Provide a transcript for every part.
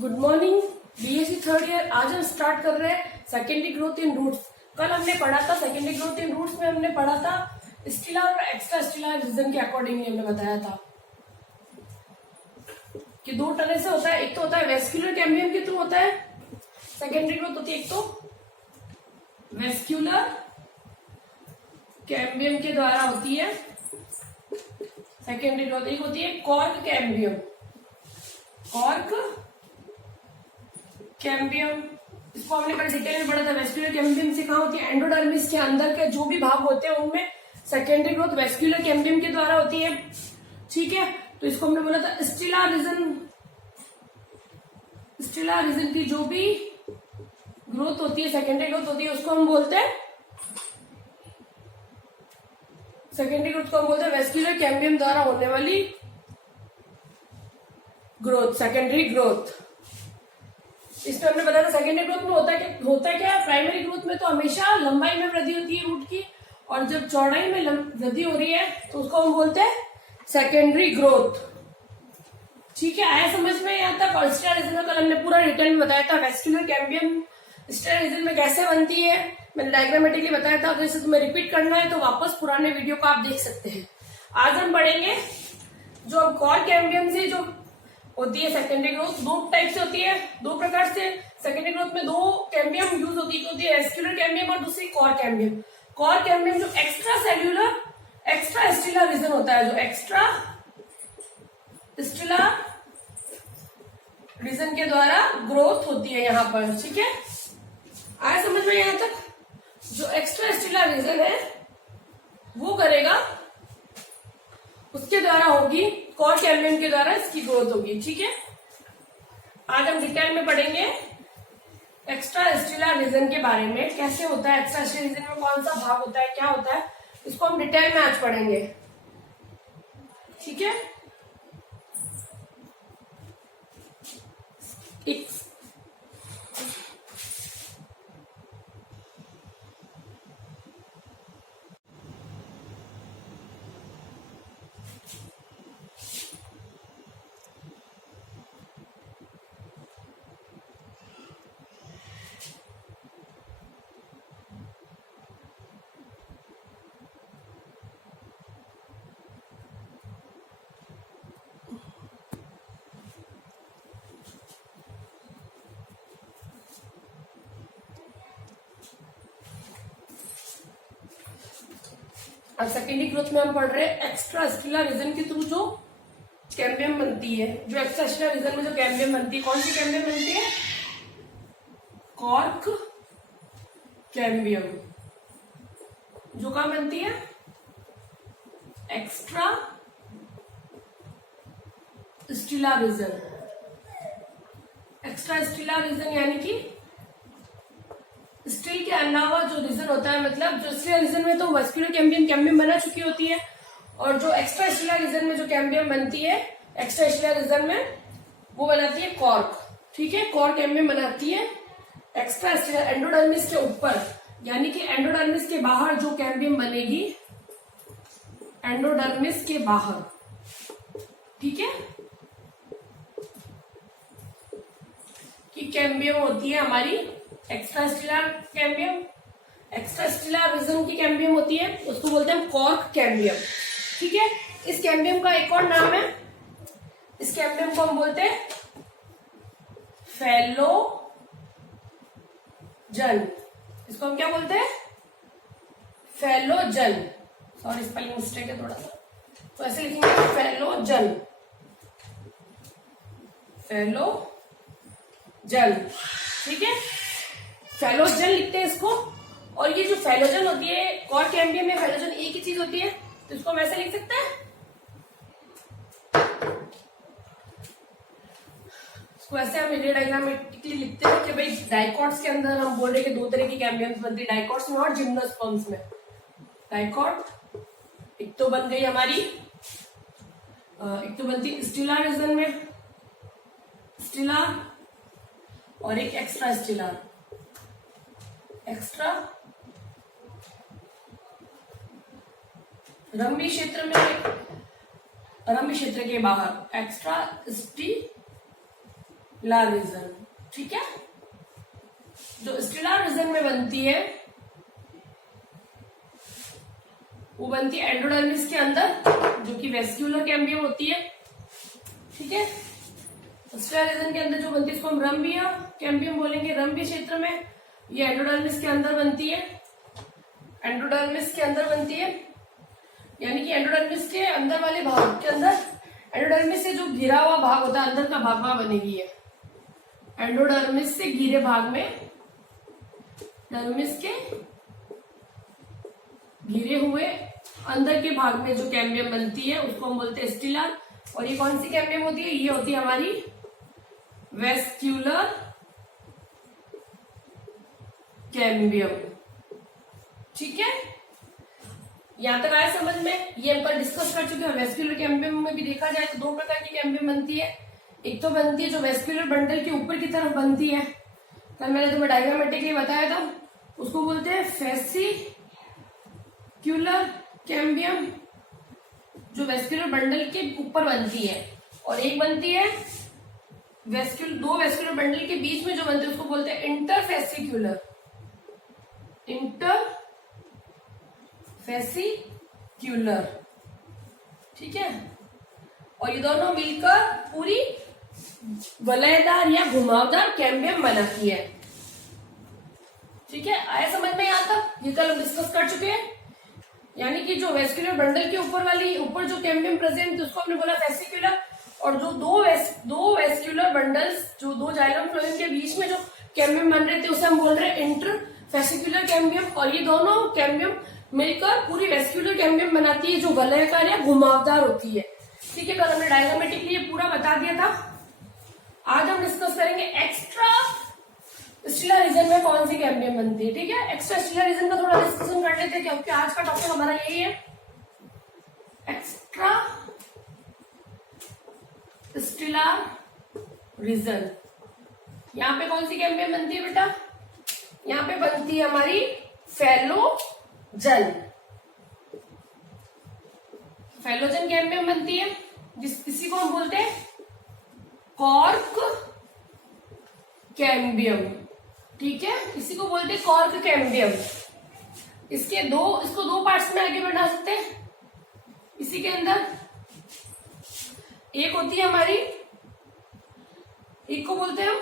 Good morning BSc third year. आज हम start कर रहे हैं सेकेंडरी ग्रोथ इन रूट्स। कल हमने पढ़ा था सेकेंडरी ग्रोथ इन रूट्स में हमने पढ़ा था स्टिलर और एक्स्ट्रा स्टिलर रीजन के अकॉर्डिंगली हमने बताया था कि दो तरह से होता है। एक तो होता है वेस्क्यूलर कैम्बियम के थ्रू होता है सेकेंडरी ग्रोथ होती है, एक तो वेस्क्यूलर कैम्बियम के द्वारा होती है सेकेंडरी ग्रोथ। एक होती है कॉर्क कैम्बियम, कॉर्क कैम्बियम, इसको हमने कल डिटेल में पढ़ा था। वेस्क्यूलर कैम्बियम से कहाँ होती है? एंडोडर्मिस के अंदर के जो भी भाग होते हैं उनमें सेकेंडरी ग्रोथ वेस्क्यूलर कैम्बियम के द्वारा होती है। ठीक है, तो इसको हमने बोला था स्टिलर रीजन। स्टिलर रीजन की जो भी ग्रोथ होती है, सेकेंडरी ग्रोथ होती है, उसको हम बोलते हैं सेकेंडरी ग्रोथ को हम बोलते हैं वेस्क्यूलर कैम्बियम द्वारा होने वाली ग्रोथ, सेकेंडरी ग्रोथ। इसमें हमने बताया था सेकेंडरी ग्रोथ में होता क्या है? प्राइमरी ग्रोथ में तो हमेशा लंबाई में वृद्धि होती है रूट की, और जब चौड़ाई में वृद्धि हो रही है तो उसको हम बोलते हैं सेकेंडरी ग्रोथ। ठीक है, आया समझ में यहाँ तक? और स्टिलर रीजन कल हमने पूरा डिटेल में बताया था। वेस्क्यूलर कैम्बियम स्टिलर रीजन में कैसे बनती है मैंने डायग्रामेटिकली बताया था। अगर इसे तुम्हें रिपीट करना है तो वापस पुराने वीडियो को आप देख सकते हैं। आज हम पढ़ेंगे जो अब कॉर्क कैम्बियम से जो होती है सेकेंडरी ग्रोथ। दो टाइप से होती है, दो प्रकार से सेकेंडरी ग्रोथ में दो कैम्बियम यूज होती है वेस्क्यूलर कैम्बियम और दूसरी कॉर्क कैम्बियम। कॉर्क कैम्बियम जो extra cellular extra stelar region होता है, जो एक्स्ट्रा स्टिलर रीजन के द्वारा ग्रोथ होती है यहाँ पर। ठीक है, आया समझ में यहाँ तक? जो एक्स्ट्रा स्टिलर रीजन है वो करेगा, उसके द्वारा होगी, कॉर्क कैम्बियम के द्वारा इसकी ग्रोथ होगी। ठीक है, आज हम डिटेल में पढ़ेंगे एक्स्ट्रा स्टिलर रीजन के बारे में, कैसे होता है एक्स्ट्रा स्टिलर रीजन में, कौन सा भाग होता है, क्या होता है, इसको हम डिटेल में आज पढ़ेंगे। ठीक है, अब सेकेंडरी ग्रोथ में हम पढ़ रहे हैं एक्स्ट्रा स्टिलर रीजन के थ्रू जो कैम्बियम बनती है। जो एक्स्ट्रा स्टिलर रीजन में जो कैम्बियम बनती है, कौन सी कैम्बियम बनती है? Cork cambium. जो कहाँ बनती है? Extra stelar region. Extra stelar region यानी कि स्टील के अलावा जो रीजन होता है, मतलब जो स्टिलर रीजन में तो वेस्क्यूलर कैम्बियम बना चुकी होती है, और जो एक्स्ट्रा स्टिलर रीजन में जो कैम्बियम बनती है एक्स्ट्रा स्टिलर रीजन में, वो बनाती है कॉर्क। ठीक है, कॉर्क कैम्बियम बनाती है एक्स्ट्रा स्टिलर एंडोडर्मिस के ऊपर, यानी कि एंडोडर्मिस के बाहर जो कैम्बियम बनेगी, एंडोडर्मिस के बाहर। ठीक है, कि कैम्बियम होती है हमारी extra stelar cambium, extra stelar region की कैम्बियम होती है, उसको बोलते हैं कॉर्क कैम्बियम। ठीक है, इस कैम्बियम का एक और नाम है, इस कैम्बियम को हम बोलते हैं फेलोजन। इसको हम क्या बोलते हैं? फेलोजन। सॉरी, स्पेलिंग मिस्टेक है थोड़ा सा, तो ऐसे लिखेंगे फेलोजन, फेलोजन। ठीक है, फेलोजन लिखते हैं इसको। और ये जो फेलोजन होती है कॉर्क कैम्बियम में, फेलोजन एक ही चीज होती है, तो इसको हम ऐसे लिख सकते हैं, इसको ऐसे हम डायग्रामेटिकली लिखते हैं कि भाई डाइकॉट्स के अंदर हम बोल रहे हैं कि दो तरह की कैम्बियम्स बनती है, डाइकॉट्स में और जिम्नोस्पर्म्स में। डाइकॉट एक तो बन गई हमारी, एक तो बनती स्टिलर रीजन में स्टिलर, और एक एक्स्ट्रा स्टिलर, एक्स्ट्रा रम्बी क्षेत्र में, रम्बी क्षेत्र के बाहर एक्स्ट्रा स्टेलार रीजन। ठीक है, जो स्टेलार रीजन में बनती है वो बनती है एंडोडर्मिस के अंदर, जो कि वेस्क्यूलर कैम्बियम होती है। ठीक है, स्टेलार रीजन के अंदर जो बनती है इसको हम रम्बीय कैम्बियम बोलेंगे। रम्बीय क्षेत्र में ये एंडोडर्मिस के अंदर बनती है, एंडोडर्मिस के अंदर बनती है, यानी कि एंडोडर्मिस के अंदर वाले भाग के अंदर, एंडोडर्मिस से जो घिरा हुआ भाग होता है अंदर का भाग वहां बनेगी है। एंडोडर्मिस से घिरे भाग में, डर्मिस के घिरे हुए अंदर के भाग में जो कैम्बियम बनती है उसको हम बोलते हैं स्टेलार। और ये कौन सी कैम्बियम होती है? ये होती है हमारी वेस्क्यूलर कैम्बियम। ठीक है, यहां तक आया समझ में? ये हम कल डिस्कस कर चुके हैं। वेस्क्यूलर कैम्बियम में भी देखा जाए तो दो प्रकार की कैम्बियम बनती है। एक तो बनती है जो वेस्क्यूलर बंडल के ऊपर की तरफ बनती है, कल मैंने तुम्हें डायग्रामेटिकली बताया था, उसको बोलते हैं फेसिक्यूलर कैम्बियम, जो वेस्क्यूलर बंडल के ऊपर बनती है। और एक बनती है दो वेस्क्यूलर बंडल के बीच में जो बनती है उसको बोलते हैं इंटरफेसिक्यूलर, इंटरफेसिक्यूलर। ठीक है, और ये दोनों मिलकर पूरी वलयदार या घुमावदार कैम्बियम बनाती है। ठीक है, आया समझ में? यहां तक ये कल हम डिस्कस कर चुके हैं। यानी कि जो वेस्क्यूलर बंडल के ऊपर जो कैम्बियम प्रेजेंट उसको हमने बोला फेसिक्यूलर, और जो दो वेस्क्यूलर बंडल्स, जो दो जाइलम फ्लोएम के बीच में जो कैम्बियम बन रहे थे उसे हम बोल रहे हैं इंटरफेसिक्यूलर कैम्बियम। और ये दोनों कैम्बियम मिलकर पूरी वेस्क्यूलर कैम्बियम बनाती है जो वलयकार या घुमावदार होती है। ठीक है, कल हमने डायग्रामेटिकली ये पूरा बता दिया था। आज हम डिस्कस करेंगे एक्स्ट्रा स्टेलर रीजन में कौन सी कैम्बियम बनती है। ठीक है, एक्स्ट्रा स्टेलर रीजन का थोड़ा डिस्कशन कर लेते हैं क्योंकि आज का टॉपिक हमारा यही है, एक्स्ट्रा स्टेलर रीजन। यहां पे कौन सी कैम्बियम बनती है बेटा? यहां पे बनती है हमारी फैलोजन, फैलोजन कैम्बियम बनती है, इसी को हम बोलते हैं कॉर्क कैम्बियम। ठीक है, इसी को बोलते हैं कॉर्क कैम्बियम। इसको दो पार्ट्स में आगे बढ़ा सकते हैं। इसी के अंदर एक होती है हमारी, एक को बोलते हैं हम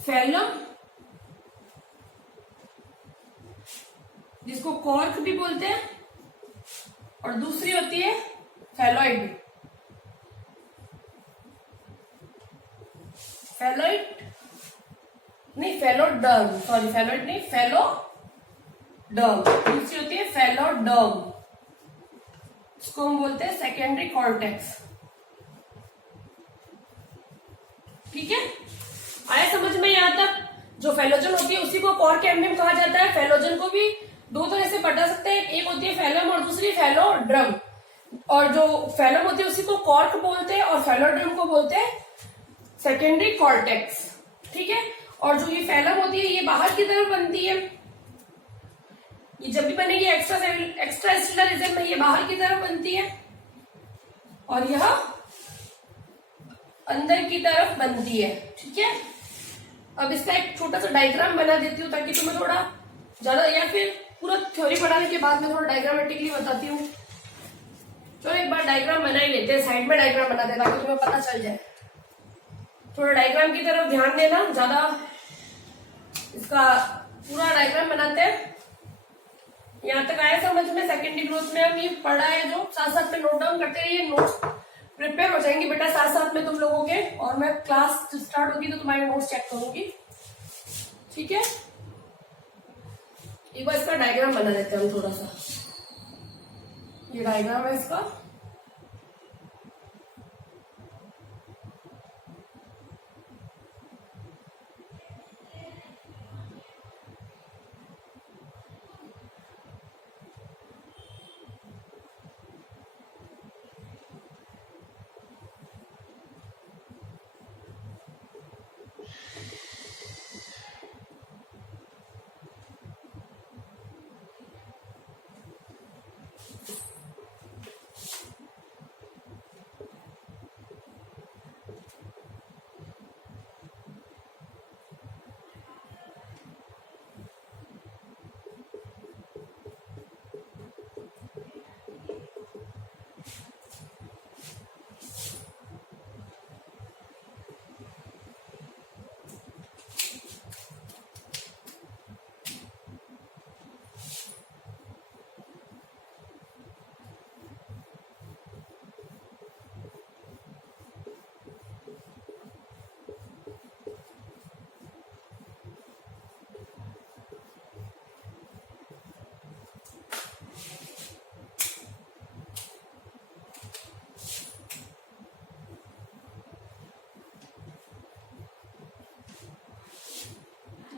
फैलम, जिसको कॉर्क भी बोलते हैं, और दूसरी होती है फैलॉइड। फैलॉइड नहीं, फैलोडर्म, सॉरी फैलॉइड नहीं, फैलोडर्म। दूसरी होती है फैलोडर्म, इसको हम बोलते हैं सेकेंडरी कॉर्टेक्स। ठीक है, आया समझ में? यहां तक जो फैलोजन होती है उसी को कॉर्क कैम्बियम कहा जाता है। फैलोजन को भी दो तरह से बता सकते हैं, एक होती है फैलम और दूसरी फैलोड्रम। और जो फैलम होती है उसी को कॉर्क बोलते हैं और फैलोड्रम को बोलते हैं सेकेंडरी कॉर्टेक्स। ठीक है, और जो ये फैलम होती है ये बाहर की तरफ बनती है, ये जब भी बनेगी एक्स्ट्रा स्टेलर रीजन में ये बाहर की तरफ बनती है, और यह अंदर की तरफ बनती है। ठीक है, अब इसका एक छोटा सा डायग्राम बना देती हूँ ताकि तुम्हें थोड़ा ज्यादा, या फिर पूरा थ्योरी पढ़ाने के बाद में थोड़ा डायग्रामेटिकली बताती हूँ। चलो एक बार डायग्राम बना ही लेते हैं, साइड में डायग्राम बनाते हैं ताकि तुम्हें पता चल जाए। थोड़ा डायग्राम की तरफ ध्यान देना, ज्यादा इसका पूरा डायग्राम बनाते हैं। यहां तक आया समझ में? सेकेंडरी ग्रोथ में हम ये पढ़ा है जो, साथ साथ में नोट डाउन करते रहिए, नोट्स प्रिपेयर हो जाएंगे बेटा साथ साथ में तुम लोगों के। और मैं क्लास स्टार्ट होगी तो तुम्हारे नोट्स चेक करूंगी। ठीक है, एक बार इसका डायग्राम बना देते हैं हम थोड़ा सा। ये डायग्राम है इसका।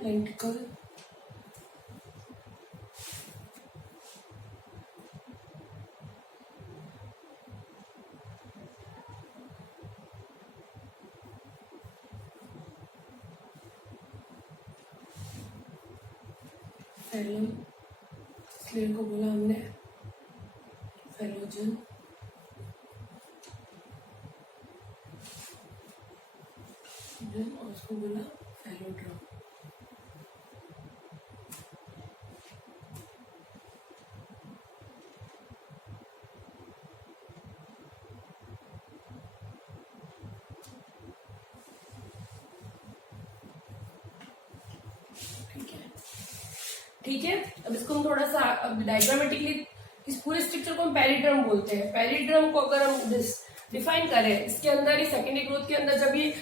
लेंटिकल, फैलम, इसलिए इनको बोला हमने फैलोजन, और उसको बोला फैलोड्रम। ठीक है, अब इसको हम थोड़ा सा डायग्रामेटिकली इस पूरे स्ट्रक्चर को हम पेरिड्रम बोलते हैं। पेरिड्रम को अगर हम डिफाइन करें, इसके अंदर ही सेकेंडरी ग्रोथ के अंदर जब ये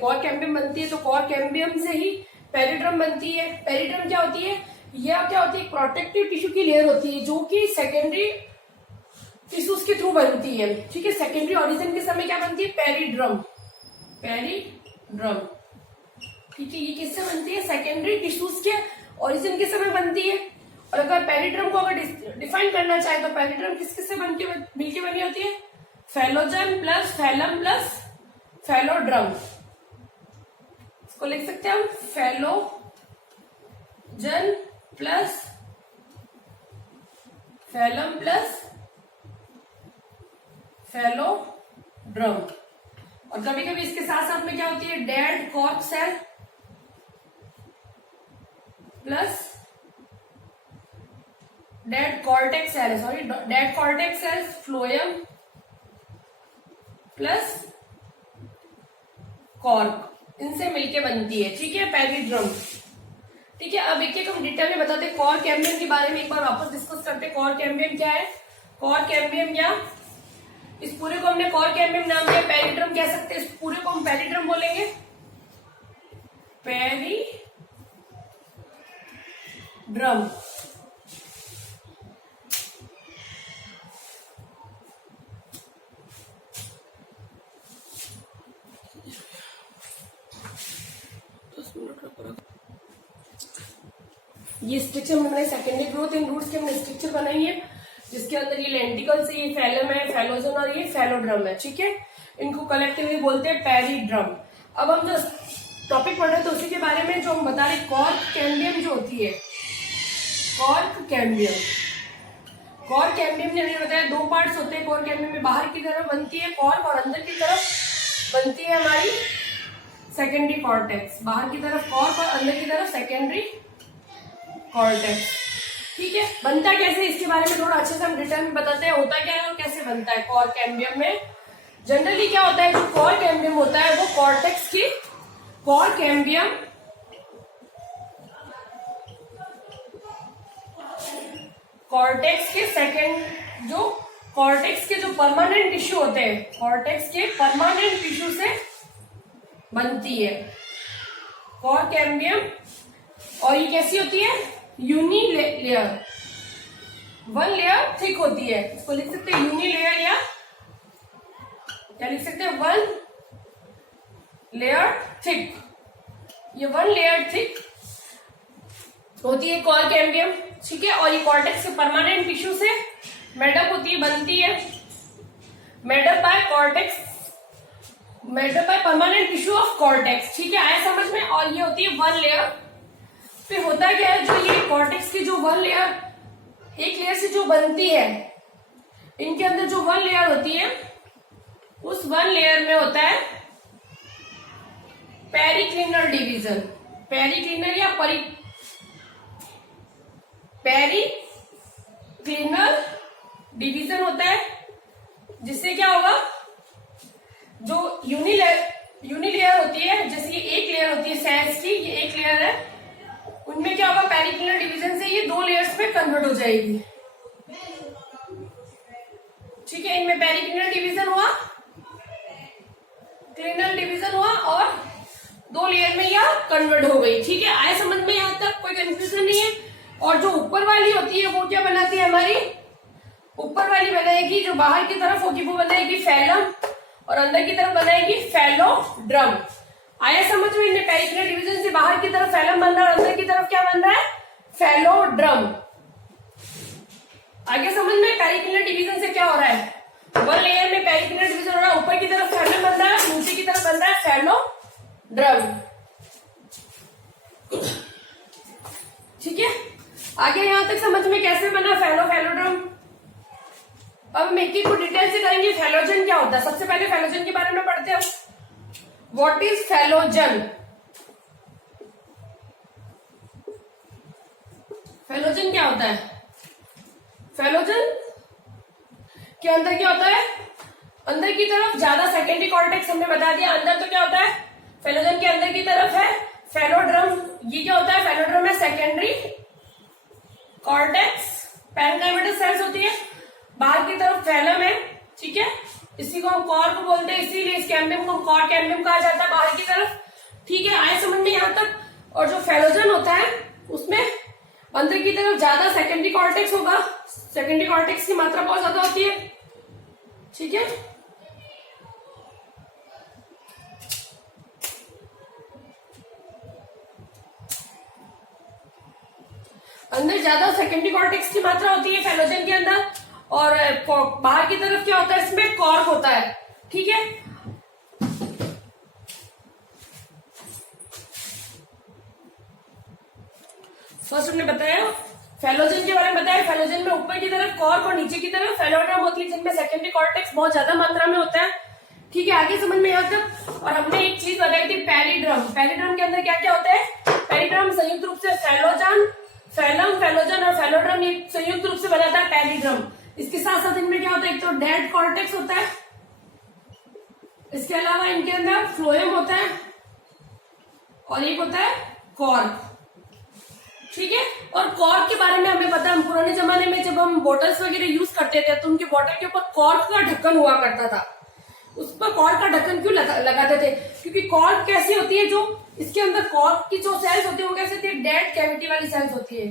कॉर कैम्बियम बनती है तो कॉर कैम्बियम से ही पेरिड्रम बनती है। पेरिड्रम क्या होती है? यह क्या होती है? प्रोटेक्टिव टिश्यू की लेयर होती है जो कि सेकेंडरी टिश्यूज के थ्रू बनती है। ठीक है, सेकेंडरी ऑरिजिन के समय क्या बनती है? पेरिड्रम, पेरिड्रम। ठीक है, ये किससे बनती है? सेकेंडरी टिश्यूज के ओरिजिन के समय बनती है। और अगर पेरिड्रम को अगर डिफाइन करना चाहे तो पेरिड्रम किस किससे मिलके बनी होती है? फैलोजन प्लस फैलम प्लस फैलोड्रम। इसको लिख सकते हैं हम फैलोजन प्लस फैलम प्लस फैलोड्रम। और कभी कभी इसके साथ साथ में क्या होती है? Dead cork cell plus dead cortex cell, sorry dead cortex cell, phloem plus cork, इनसे मिलके बनती है। ठीक है, पेरिड्रम। ठीक है, अब एक एक हम डिटेल में बताते हैं। कॉर कैम्बियम के बारे में एक बार वापस डिस्कस करते हैं। कॉर कैम्बियम क्या है? कॉर कैम्बियम या इस पूरे को हमने कॉर कैम्बियम नाम दिया, पेरिड्रम कह सकते हैं। इस पूरे को हम पेरिड्रम बोलेंगे, पेरिड्रम। ये स्ट्रक्चर हमने सेकेंडरी ग्रोथ इन रूट्स के हमने स्ट्रक्चर बनाई है, जिसके अंदर ये लेंटिकल्स, ये फैलम है, फैलोजन और ये फैलोड्रम है। ठीक है, इनको कलेक्टिवली बोलते हैं पेरिड्रम। अब हम जो टॉपिक पढ़ रहे हैं तो उसी के बारे में जो हम बता रहे, कॉर्क कैम्बियम जो होती है, कॉर्क कैम्बियम। कॉर्क कैम्बियम ने हमें बताया दो पार्ट्स होते हैं कॉर्क कैम्बियम में। बाहर की तरफ बनती है कॉर्क और अंदर की तरफ बनती है हमारी सेकेंडरी कॉर्टेक्स। बाहर की तरफ कॉर्क और अंदर की तरफ सेकेंडरी कॉर्टेक्स। ठीक है, बनता कैसे इसके बारे में थोड़ा अच्छे से हम डिटेल में बताते हैं, होता क्या है और कैसे बनता है। कॉर्क कैम्बियम में जनरली क्या होता है, जो कॉर्क कैम्बियम होता है वो कॉर्टेक्स की, कॉर्क कैम्बियम कॉर्टेक्स के सेकेंड, जो कॉर्टेक्स के जो परमानेंट टिश्यू होते हैं, कॉर्टेक्स के परमानेंट टिश्यू से बनती है कॉर्क कैम्बियम। और ये कैसी होती है? Uni layer, one layer thick होती है। इसको लिख सकते हैं यूनी लेयर, या क्या लिख सकते हैं? One layer thick. ये वन लेयर थिक होती है कॉर्क कैम्बियम। ठीक है, और ये कॉर्टेक्स के परमानेंट टिश्यू से मेडअप होती है, बनती है, made up by cortex, made up by permanent tissue of cortex. ठीक है, आया समझ में? और ये होती है वन लेयर। फिर होता क्या है, जो ये कॉर्टेक्स की जो वन लेयर, एक लेयर से जो बनती है, इनके अंदर जो वन लेयर होती है, उस वन लेयर में होता है पेरिक्लिनल डिवीजन। पेरिक्लिनल या पेरिक्लिनल डिवीजन होता है, जिससे क्या होगा, जो यूनिलेयर होती है, जैसे ये एक लेयर होती है सेल्स की, ये एक लेयर है, उनमें क्या होगा, पेरिक्लिनल डिवीजन से ये दो लेयर्स में कन्वर्ट हो जाएगी। ठीक है, इनमें पेरिक्लिनल डिवीजन हुआ, क्लिनल डिवीजन हुआ और दो लेयर में यह कन्वर्ट हो गई। ठीक है, आए समझ में? यहां तक कोई कंफ्यूजन नहीं है। और जो ऊपर वाली होती है वो क्या बनाती है हमारी? ऊपर वाली बनाएगी, जो बाहर की तरफ होगी वो बनाएगी फैलम, और अंदर की तरफ बनाएगी फैलोड्रम। आया समझ में? इनमें पेरिकिनल डिवीजन से बाहर की तरफ फैलम बन रहा है और अंदर की तरफ क्या बन रहा है? फैलोड्रम। आगे समझ में? पेरिकिनल डिवीजन से क्या हो रहा है? वन लेयर में पेरिकिनल डिवीजन हो रहा है, ऊपर की तरफ फैलम बन रहा है, नीचे की तरफ बन रहा है फैलोड्रम। ठीक है, आगे यहां तक समझ में कैसे बना फैलोड्रम? अब हम एक को डिटेल से करेंगे। फैलोजन क्या होता है? सबसे पहले फैलोजन के बारे में पढ़ते हैं। What is phellogen? फैलोजन क्या होता है? फैलोजन के अंदर क्या होता है? अंदर की तरफ ज्यादा सेकेंडरी कॉर्टेक्स हमने बता दिया। अंदर तो क्या होता है? फैलोजन के अंदर की तरफ है फैलोड्रम। ये क्या होता है? फैलोड्रम में सेकेंडरी कॉर्टेक्स पैरेन्काइमेटस सेल्स होती है, बाहर की तरफ फैलम है। ठीक है, इसी को हम कॉर्क बोलते हैं, इसीलिए इस कैम्बियम को कॉर्क कैम्बियम कहा जाता है बाहर की तरफ। ठीक है, आए समझ में यहां तक? और जो फैलोजन होता है उसमें अंदर की तरफ ज्यादा सेकेंडरी कॉर्टेक्स होगा, सेकेंडरी कॉर्टेक्स की मात्रा बहुत ज्यादा होती है। ठीक है, अंदर ज्यादा सेकेंडरी कॉर्टेक्स की मात्रा होती है फैलोजन के अंदर, और बाहर की तरफ क्या होता है? इसमें कॉर्क होता है। ठीक है, फर्स्ट हमने बताया फैलोजन के बारे में बताया। फैलोजन में ऊपर की तरफ कॉर्क और नीचे की तरफ फैलोड्रम होती है, जिनमें सेकेंडरी कॉर्टेक्स बहुत ज्यादा मात्रा में होता है। ठीक है, आगे समझ में आता है। और हमने एक चीज बताई थी, पेरिड्रम। पेरिड्रम के अंदर क्या क्या होता है? पेरिड्रम संयुक्त रूप से फैलोजन, फैलम, फैलोजन और फैलोड्रम ये संयुक्त रूप से बनाता है पेरिड्रम। इसके साथ साथ इनमें क्या होता है? एक तो डेड कॉर्टेक्स होता है, इसके अलावा इनके अंदर फ्लोएम होता है और एक होता है कॉर्क। ठीक है, और कॉर्क के बारे में हमें पता है, हम पुराने जमाने में जब हम बॉटल्स वगैरह यूज करते थे तो उनके बॉटल के ऊपर कॉर्क का ढक्कन हुआ करता था। उस पर कॉर्क का ढक्कन क्यों लगाते थे? क्योंकि कॉर्क कैसी होती है, जो इसके अंदर कॉर्क की जो सेल्स होती है वो कैसी होती है? डेड कैविटी वाली सेल्स होती है,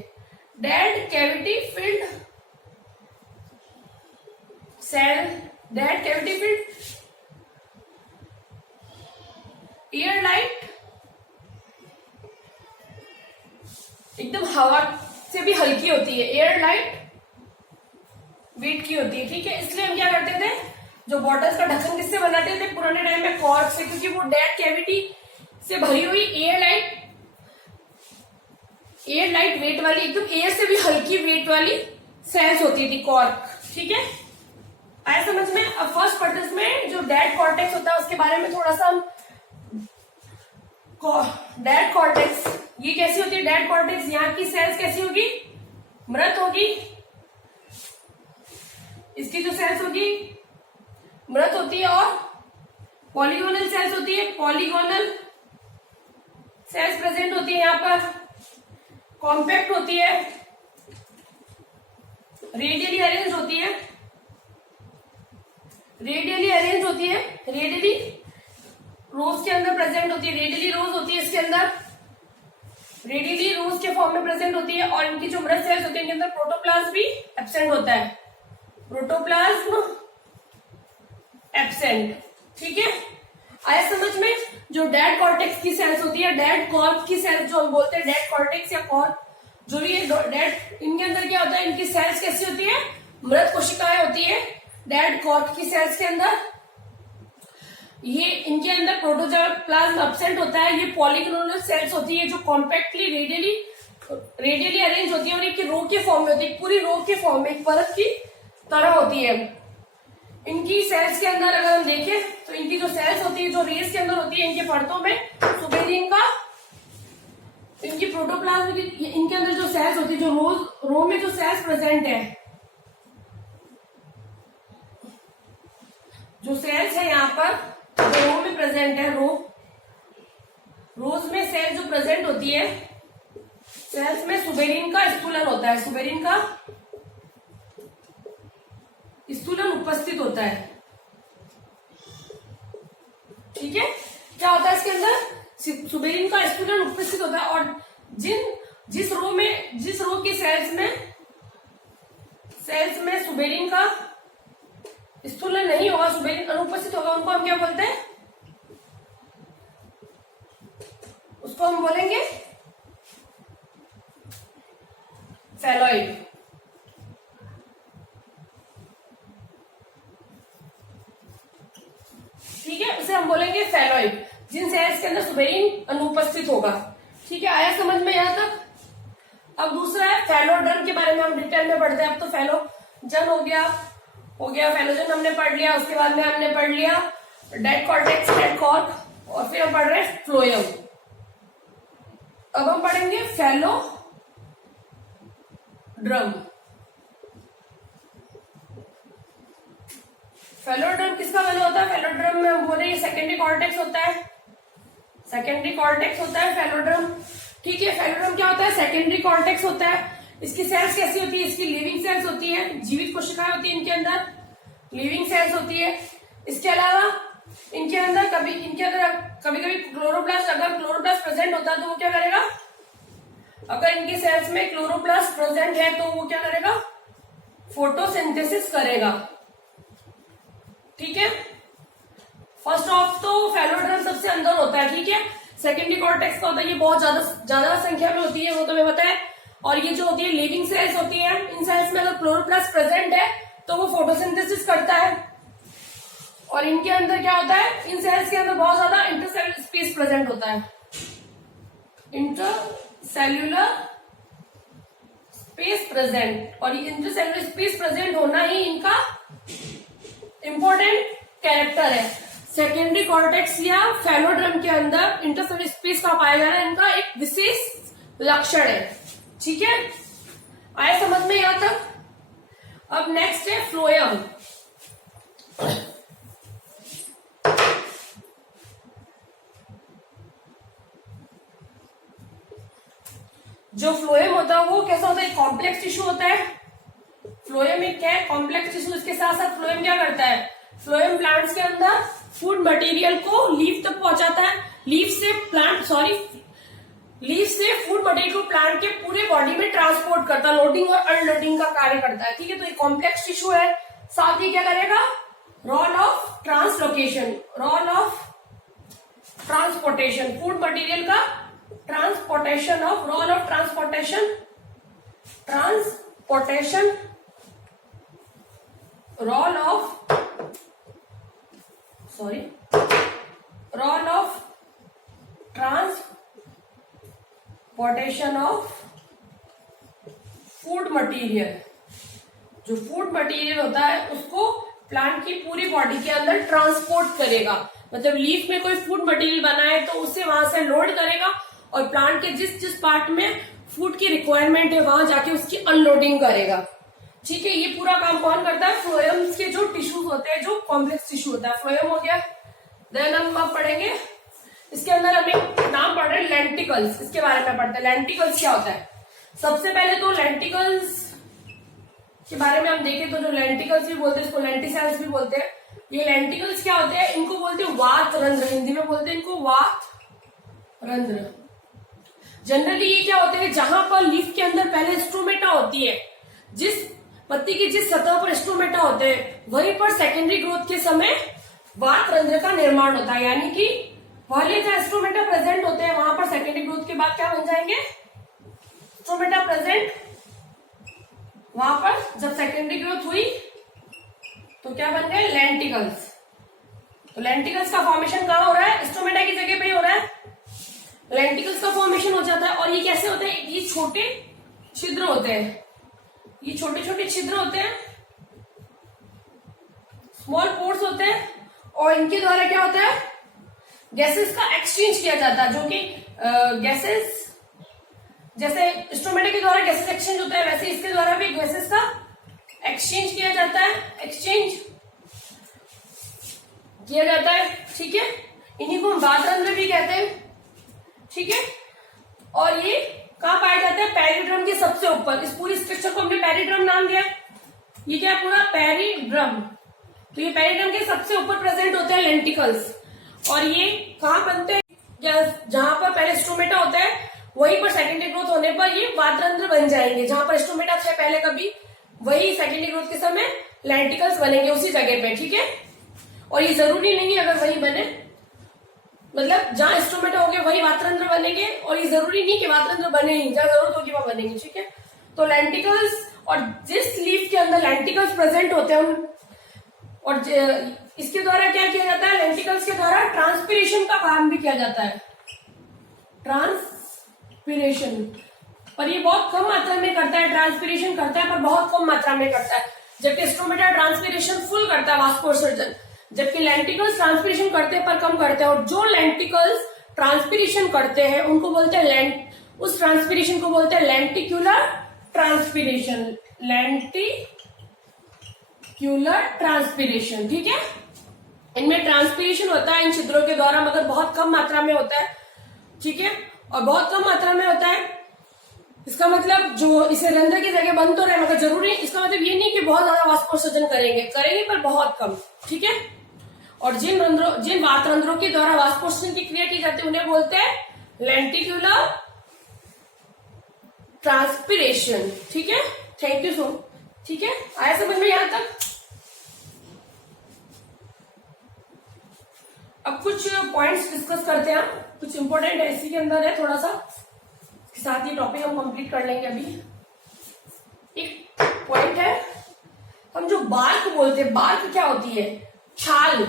dead cavity filled cell, dead cavity filled air light, एकदम हवा से भी हल्की होती है, एयर लाइट वेट की होती है। ठीक है, इसलिए हम क्या करते थे? जो बॉटल्स का ढक्कन किससे बनाते थे पुराने टाइम में? कॉर्क से, क्योंकि वो डेड कैविटी से भरी हुई एयर लाइट वेट वाली, एकदम एयर से भी हल्की वेट वाली सेल्स होती थी कॉर्क। ठीक है, आया समझ में? अब फर्स्ट पर्टस में जो डेड कॉर्टेक्स होता है उसके बारे में थोड़ा सा हम। डेड कॉर्टेक्स ये कैसी होती है? डेड कॉर्टेक्स, यहाँ की सेल्स कैसी होगी? मृत होगी। इसकी जो सेल्स होगी मृत होती है, और पॉलीगोनल सेल्स होती है, पॉलीगोनल सेल्स प्रेजेंट होती है यहाँ पर, कॉम्पैक्ट होती है, रेडियली अरेंज होती है, रेडियली रोज के अंदर प्रेजेंट होती है, रेडियली रोज होती है इसके अंदर, रेडियली रोज के फॉर्म में प्रेजेंट होती है। और इनकी जो मृत सेल्स होती है इनके अंदर प्रोटोप्लाज्म भी एब्सेंट होता है, प्रोटोप्लाज्म एब्सेंट। ठीक है, आया समझ में? जो डेड कॉर्टेक्स की सेल्स होती है, डेड कॉर्क की सेल्स जो हम बोलते हैं, डेड कॉर्टेक्स या कॉर्क, जो भी डेड, इनके अंदर क्या होता है? इनकी सेल्स कैसी होती है? मृत कोशिकाएं होती है डेड कॉर्क की सेल्स के अंदर। ये इनके अंदर प्रोटोप्लाज्म एब्सेंट होता है। ये पॉलीगोनल सेल्स होती है जो कॉम्पैक्टली रेडियली अरेंज होती है और एक रो के फॉर्म में होती है, पूरी रो के फॉर्म में, एक परत की तरह होती है। इनकी सेल्स के अंदर अगर हम देखें तो इनकी जो सेल्स होती है, जो रेस के अंदर होती है, इनके परतों में सुबेरिन का, इनकी प्रोटोप्लाज्म की, इनके अंदर जो सेल्स होती है, जो रो में जो सेल्स प्रेजेंट है, जो सेल्स है यहाँ पर जो रो में प्रेजेंट है, रोज में सेल जो प्रेजेंट होती है, सेल्स में सुबेरिन का स्फुलन होता है, सुबेरिन का स्फुलन उपस्थित होता है। ठीक है, क्या होता है इसके अंदर? सुबेरिन का स्फुलन उपस्थित होता है। और जिस रो की सेल्स में सुबेरिन का स्फुलन नहीं होगा, सुबेरिन अनुपस्थित होगा, उनको हम क्या बोलते हैं? उसको हम बोलेंगे फेलॉइड। ठीक है, उसे हम बोलेंगे फेलॉइड, जिन सेल्स के अंदर सुबेरिन अनुपस्थित होगा। ठीक है, आया समझ में यहां तक? अब दूसरा है फेलोडर्म के बारे में हम डिटेल में पढ़ते हैं। अब तो फेलोजन हो गया फेलोजन हमने पढ़ लिया। उसके बाद में हमने पढ़ लिया डेड कॉर्टेक्स, डेड कॉर्क, और फिर हम पढ़ रहे हैं फ्लोएम। अब हम पढ़ेंगे फेलोड्रम। फेलोड्रम किसका बना होता है? फेलोड्रम में हम बोले सेकेंडरी कॉर्टेक्स होता है, सेकेंडरी कॉर्टेक्स होता है फेलोड्रम। ठीक है, फेलोड्रम क्या होता है? सेकेंडरी कॉर्टेक्स होता है। इसकी सेल्स कैसी होती है? इसकी लिविंग सेल्स होती है, जीवित कोशिकाएं होती है इनके अंदर, लिविंग सेल्स होती है। इसके अलावा इनके अंदर कभी कभी क्लोरोप्लास्ट, अगर क्लोरोप्लास्ट प्रेजेंट होता है तो वो क्या करेगा? अगर इनकी सेल्स में क्लोरोप्लास्ट प्रेजेंट है तो वो क्या करेगा? फोटोसिंथेसिस करेगा। ठीक है, फर्स्ट ऑफ तो फेलोड्रम सबसे अंदर होता है। ठीक है, सेकेंडरी कॉर्टेक्स का होता है, ये बहुत ज्यादा संख्या में होती है, वो तुम्हें पता है। और ये जो होती है लिविंग सेल्स होती है, इन सेल्स में अगर क्लोरोप्लास्ट प्रेजेंट है तो वो फोटोसिंथेसिस करता है। और इनके अंदर क्या होता है? इन सेल्स के अंदर बहुत ज्यादा इंटरसेल्युलर स्पेस प्रेजेंट होता है। इंटरसेल्युलर स्पेस प्रेजेंट, और ये इंटरसेल्युलर स्पेस प्रेजेंट होना ही इनका इंपॉर्टेंट कैरेक्टर है। सेकेंडरी कॉर्टेक्स या फेलोड्रम के अंदर इंटरसेल्युलर स्पेस का पाया जाना इनका एक विशेष लक्षण है। ठीक है, आया समझ में यहां तक? अब नेक्स्ट है फ्लोएम। जो फ्लोएम होता है वो कैसा होता है? कॉम्प्लेक्स टिश्यू होता है। फ्लोएम एक क्या है? Complex tissue. इसके साथ साथ फ्लोएम क्या करता है? फ्लोएम प्लांट्स के अंदर फूड मटेरियल को लीफ तक पहुंचाता है। लीफ से फूड मटेरियल को प्लांट के पूरे बॉडी में ट्रांसपोर्ट करता है, लोडिंग और अनलोडिंग का कार्य करता है। ठीक है, तो ये कॉम्प्लेक्स टिश्यू है। साथ ही क्या करेगा? Role of translocation, role of transportation, food material का transportation of, role of transportation, role of transportation of food material. जो फूड मटेरियल होता है उसको प्लांट की पूरी बॉडी के अंदर ट्रांसपोर्ट करेगा। मतलब लीफ में कोई फूड मटेरियल बना है तो उसे वहां से लोड करेगा और प्लांट के जिस पार्ट में फूड की रिक्वायरमेंट है वहां जाके उसकी अनलोडिंग करेगा। ठीक है, ये पूरा काम कौन करता है? फ्लोएम्स के जो टिश्यूज होते हैं, जो कॉम्प्लेक्स टिश्यू होता है। फ्लोएम हो गया। देन हम अब पढ़ेंगे, इसके अंदर हम एक नाम पढ़ रहे हैं लेंटिकल्स। इसके बारे में पढ़ते हैं। लेंटिकल्स क्या होता है? सबसे पहले तो लेंटिकल्स के बारे में हम देखें तो जो लेंटिकल्स भी बोलते हैं, इसको लेंटिसेल्स भी बोलते हैं। ये लेंटिकल्स क्या होते हैं? इनको बोलते हैं वात रंध्र, हिंदी में बोलते हैं इनको वात रंध्र। जनरली ये क्या होते हैं? जहां पर लीफ के अंदर पहले स्टोमेटा होती है, जिस पत्ती की जिस सतह पर स्टोमेटा होते हैं, वहीं पर सेकेंडरी ग्रोथ के समय वात रंध्र का निर्माण होता है। यानी कि पहले जहां स्टोमेटा प्रेजेंट होते हैं वहां पर सेकेंडरी ग्रोथ के बाद क्या बन जाएंगे? Stomata present. वहां पर जब सेकेंडरी ग्रोथ हुई तो क्या बन गए? लेंटिकल्स। तो लेंटिकल्स का फॉर्मेशन कहां हो रहा है? स्टोमेटा की जगह पे ही हो रहा है। लेंटिकल्स का फॉर्मेशन हो जाता है। और ये कैसे होते हैं? ये छोटे छिद्र होते हैं, ये छोटे छोटे छिद्र होते हैं, स्मॉल पोर्स होते हैं, और इनके द्वारा क्या होता है? गैसेस का एक्सचेंज किया जाता है। जो कि गैसेस, जैसे स्टोमेटा के द्वारा गैसेस एक्सचेंज होता है, वैसे इसके द्वारा भी गैसेस का एक्सचेंज किया जाता है, ठीक है, इन्हीं को हम वात रंध्र भी कहते हैं। ठीक है, और ये कहां पाया जाता है? पेरिड्रम के सबसे ऊपर। इस पूरी स्ट्रक्चर को हमने पेरिड्रम नाम दिया। ये क्या है? पूरा पेरिड्रम। तो ये पेरिड्रम के सबसे ऊपर प्रेजेंट होते हैं लेंटिकल्स। और ये कहां बनते हैं? जहां पर पहले स्टोमेटा होता है वहीं पर सेकेंडरी ग्रोथ होने पर ये वात रंध्र बन जाएंगे। जहां पर स्टोमेटा थे पहले कभी, वही सेकेंडरी ग्रोथ के समय लेंटिकल्स बनेंगे उसी जगह पे। ठीक है, और ये जरूरी नहीं है अगर वही बने, मतलब जहां स्टोमेटा होंगे वही वातरंध्र बनेंगे, और ये जरूरी नहीं कि वातरंध्र बने ही, जहां जरूरत होगी वहां बनेंगे, ठीक है। तो लेंटिकल्स, और जिस लीफ के अंदर लेंटिकल्स प्रेजेंट होते हैं और इसके द्वारा क्या किया जाता है, लेंटिकल्स के द्वारा ट्रांसपिरेशन का काम भी किया जाता है, ट्रांसपिरेशन। पर ये बहुत कम मात्रा में करता है, ट्रांसपिरेशन करता है पर बहुत कम मात्रा में करता है, जबकि स्टोमेटा ट्रांसपिरेशन फुल करता है, वास्कुलर, जबकि लेंटिकल्स ट्रांसपिरेशन करते हैं पर कम करते हैं। और जो लेंटिकल्स ट्रांसपिरेशन करते हैं उनको बोलते हैं उस ट्रांसपिरेशन को बोलते हैं लेंटिक्यूलर ट्रांसपिरेशन, लेंटिक्यूलर ट्रांसपिरेशन, ठीक है। इनमें ट्रांसपिरेशन होता है इन छिद्रों के द्वारा, मगर बहुत कम मात्रा में होता है, ठीक है, और बहुत कम मात्रा में होता है। इसका मतलब जो इसे रंध्र की जगह बंद तो रहे, मगर जरूरी इसका मतलब ये नहीं कि बहुत ज्यादा वाष्पोत्सर्जन करेंगे पर बहुत कम, ठीक है। और जिन वातरंध्रों के द्वारा वाष्पोत्सर्जन की क्रिया की जाती है उन्हें बोलते हैं लेंटिक्यूलर ट्रांसपिरेशन, ठीक है। थैंक यू सो, ठीक है, आया समझ में यहां तक। अब कुछ पॉइंट्स डिस्कस करते हैं, कुछ इंपॉर्टेंट है इसी के अंदर है, थोड़ा सा साथ ही टॉपिक हम कंप्लीट कर लेंगे। अभी एक पॉइंट है, हम जो बार्क बोलते हैं, बार्क क्या होती है, छाल।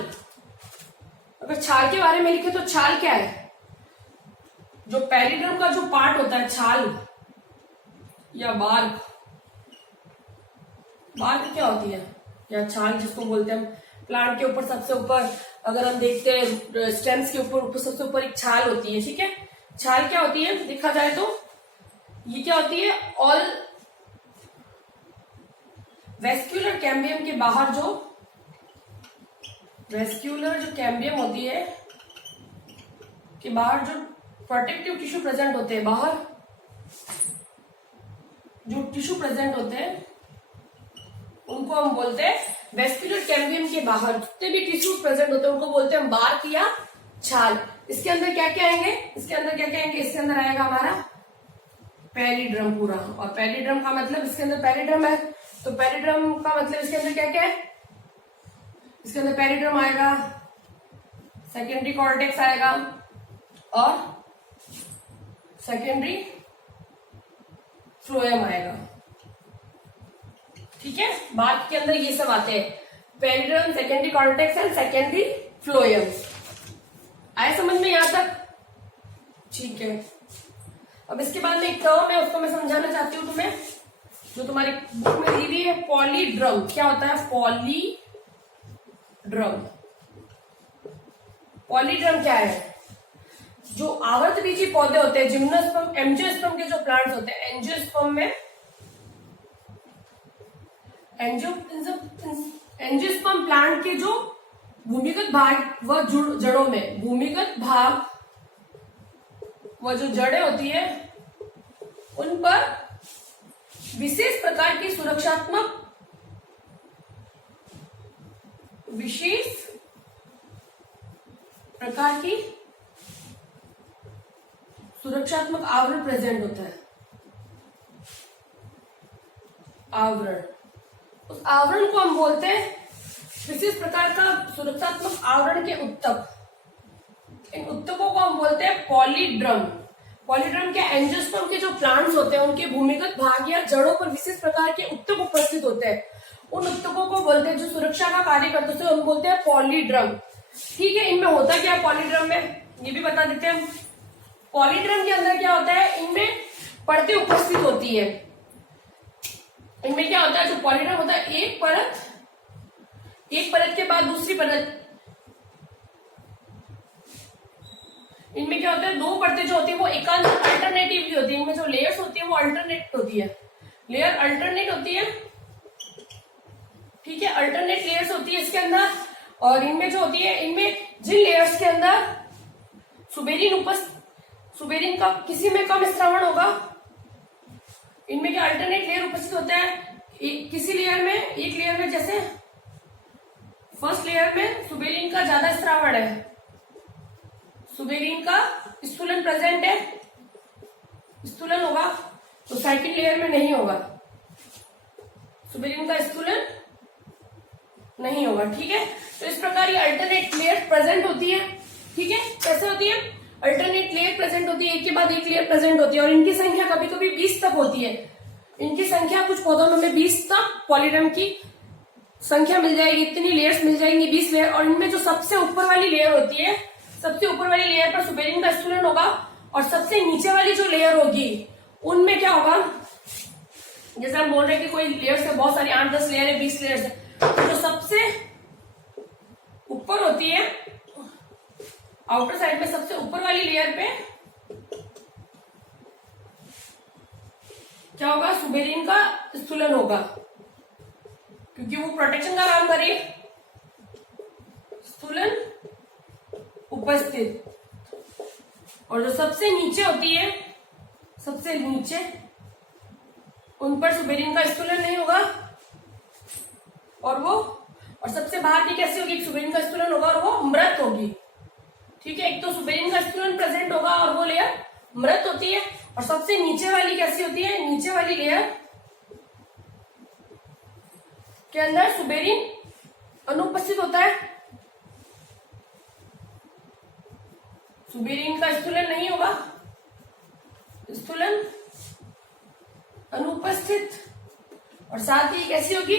अगर छाल के बारे में लिखे तो छाल क्या है, जो पेरिड्रम का जो पार्ट होता है, छाल या बार्क। बार्क क्या होती है या छाल जिसको बोलते हैं हम, प्लांट के ऊपर सबसे ऊपर अगर हम देखते हैं स्टेम्स के ऊपर सबसे ऊपर एक छाल होती है, ठीक है। छाल क्या होती है देखा जाए तो ये क्या होती है, ऑल वेस्क्यूलर कैम्बियम के बाहर जो वेस्क्यूलर जो कैम्बियम होती है के बाहर जो प्रोटेक्टिव टिश्यू प्रेजेंट होते हैं, बाहर जो टिश्यू प्रेजेंट होते हैं उनको हम बोलते हैं वेस्क्यूलर कैम्बियम के बाहर जितने भी टिश्यू प्रेजेंट होते हैं उनको बोलते हैं बार्क या छाल। इसके अंदर क्या क्या आएंगे, इसके अंदर क्या क्या आएंगे, इसके अंदर आएगा हमारा पेरिड्रम पूरा, और पेरिड्रम का मतलब इसके अंदर पेरिड्रम है, तो पेरिड्रम का मतलब इसके अंदर क्या क्या है, इसके अंदर पेरिड्रम आएगा, सेकेंडरी कॉर्टेक्स आएगा और सेकेंडरी फ्लोएम आएगा, ठीक है। बार्क के अंदर ये सब आते हैं, periderm, secondary cortex and secondary phloem. आए समझ में यहां तक, ठीक है। अब इसके बाद में एक टर्म है उसको मैं समझाना चाहती हूँ तुम्हें, जो तुम्हारी बुक में दी हुई है, पॉलीड्रम। क्या होता है पॉलीड्रम, पॉलीड्रम क्या है, जो आवर्त बीजी पौधे होते हैं, जिम्नोस्पर्म एंजियोस्पर्म के जो प्लांट्स होते हैं, एंजियोस्पर्म में एंजियोस्पर्म प्लांट के जो भूमिगत भाग व जड़ों में, भूमिगत भाग व जो जड़ें होती है उन पर विशेष प्रकार की सुरक्षात्मक आवरण प्रेजेंट होता है, आवरण। उस आवरण को हम बोलते हैं विशेष प्रकार का सुरक्षात्मक आवरण के उत्तक, इन उत्तकों को हम बोलते हैं पॉलीड्रम। पॉलीड्रम के एंजियोस्पर्म के जो प्लांट्स होते हैं उनके भूमिगत भाग या जड़ों पर विशेष प्रकार के उत्तक उपस्थित होते हैं, उन उत्तकों को बोलते हैं जो सुरक्षा का कार्य करते हैं, हम बोलते हैं पॉलीड्रम, ठीक है। इनमें होता क्या है पॉलीड्रम में, ये भी बता देते हैं। पॉलीड्रम के अंदर क्या होता है, इनमें परतें उपस्थित होती है। इनमें क्या होता है, जो पॉलीड्रम होता है एक परत के बाद दूसरी परत, इनमें क्या होता है दो परतें जो होती है वो एकांत अल्टरनेटिव की होती है, इनमें जो लेयर्स होती है वो अल्टरनेट होती है, लेयर अल्टरनेट होती है, ठीक है, अल्टरनेट लेयर्स होती है इसके अंदर। और इनमें जो होती है, इनमें जिन लेयर्स के अंदर सुबेरिन का किसी में कम स्रावण होगा, इनमें क्या अल्टरनेट लेयर उपस्थित होता है, किसी लेयर में, एक लेयर में जैसे फर्स्ट लेयर में सुबेरिन का ज्यादा स्रावण है, सुबेरिन का स्थूलन प्रेजेंट है, स्थूलन होगा, तो सेकंड लेयर में नहीं होगा, सुबेरिन का स्थूलन नहीं होगा, ठीक है। तो इस प्रकार ये अल्टरनेट लेयर प्रेजेंट होती है, ठीक है, कैसे होती है? अल्टरनेट लेयर प्रेजेंट होती है, एक के बाद एक लेयर प्रेजेंट होती है, और इनकी संख्या कभी कभी 20 तक होती है। इनकी संख्या कुछ पौधों में हमें 20 तक पॉलीडम की संख्या मिल जाएगी, इतनी लेयर्स मिल जाएंगी, 20 लेयर। और इनमें जो सबसे ऊपर वाली लेयर होती है, सबसे ऊपर वाली लेयर पर सुबेरिन का स्टूलन होगा, और सबसे नीचे वाली जो लेयर होगी उनमें क्या होगा? जैसे हम बोल रहे हैं कि कोई लेयर्स है, बहुत सारी 8-10 लेयर है, 20 लेयर्स है, तो जो सबसे ऊपर होती है आउटर साइड में, सबसे ऊपर वाली लेयर पे क्या होगा? सुबेरिन का स्टूलन होगा, क्योंकि वो प्रोटेक्शन का काम करे। स्टूलन उपस्थित। और जो सबसे नीचे होती है, सबसे नीचे, उन पर सुबेरिन का स्टूलन नहीं होगा, और सबसे बाहर की कैसी होगी? सुबेरिन का स्टूलन होगा और वो मृत होगी। ठीक है, एक तो सुबेरिन का स्टूलन प्रेजेंट होगा और वो लेयर मृत होती है, और सबसे नीचे वाली कैसी होती है? नीचे वाली लेयर के अंदर सुबेरिन अनुपस्थित होता है, सुबेरिन का स्टूलन नहीं होगा, स्टूलन अनुपस्थित। और साथ ही कैसी होगी?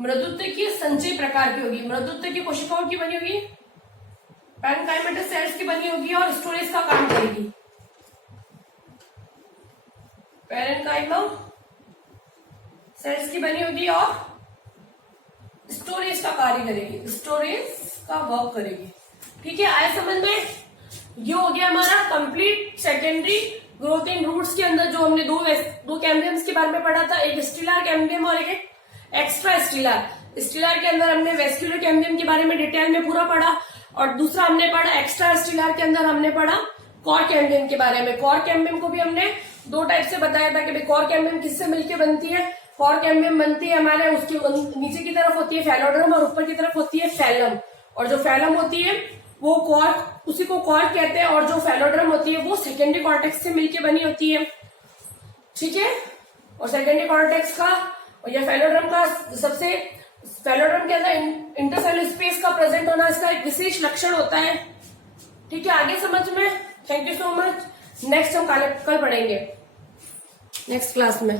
मृदुत्व की संचय प्रकार की होगी, मृदुत्व की कोशिकाओं की बनी होगी, पैरेन्काइमेटस सेल्स की बनी होगी और स्टोरेज का काम करेगी। पैरेन्काइमा सेल्स की बनी होगी और स्टोरेज का कार्य करेगी, स्टोरेज का वर्क करेगी। ठीक है, आया समझ में? ये हो गया हमारा complete secondary growth in roots के अंदर जो हमने दो कैम्बियम्स के बारे में पढ़ा था, एक स्टिलर कैम्बियम और एक एक्स्ट्रा स्टिलर। स्टिलर के अंदर हमने वेस्क्यूलर कैम्बियम के बारे में डिटेल में पूरा पढ़ा, और दूसरा हमने पढ़ा एक्स्ट्रा स्टिलर के अंदर हमने पढ़ा कॉर कैम्बियम के बारे में। कॉर कैम्बियम को भी हमने दो टाइप से बताया था कि भाई कॉर कैम्बियम किससे मिलकर बनती है। कॉर कैम्बियम बनती है हमारे, उसकी नीचे की तरफ होती है फैलोड्रम और ऊपर की तरफ होती है फैलम, और जो फैलम होती है वो कॉर, उसी को कॉर कहते हैं, और जो फैलोड्रम होती है वो सेकेंडरी कॉर्टेक्स से मिलकर बनी होती है। ठीक है, और सेकेंडरी कॉर्टेक्स का या फैलोड्रम का सबसे, फैलोड्रम के अंदर इंटरसेलुलर स्पेस का प्रेजेंट होना इसका एक विशेष लक्षण होता है। ठीक है, आगे समझ में? Thank you so much. Next हम कल पढ़ेंगे नेक्स्ट क्लास में।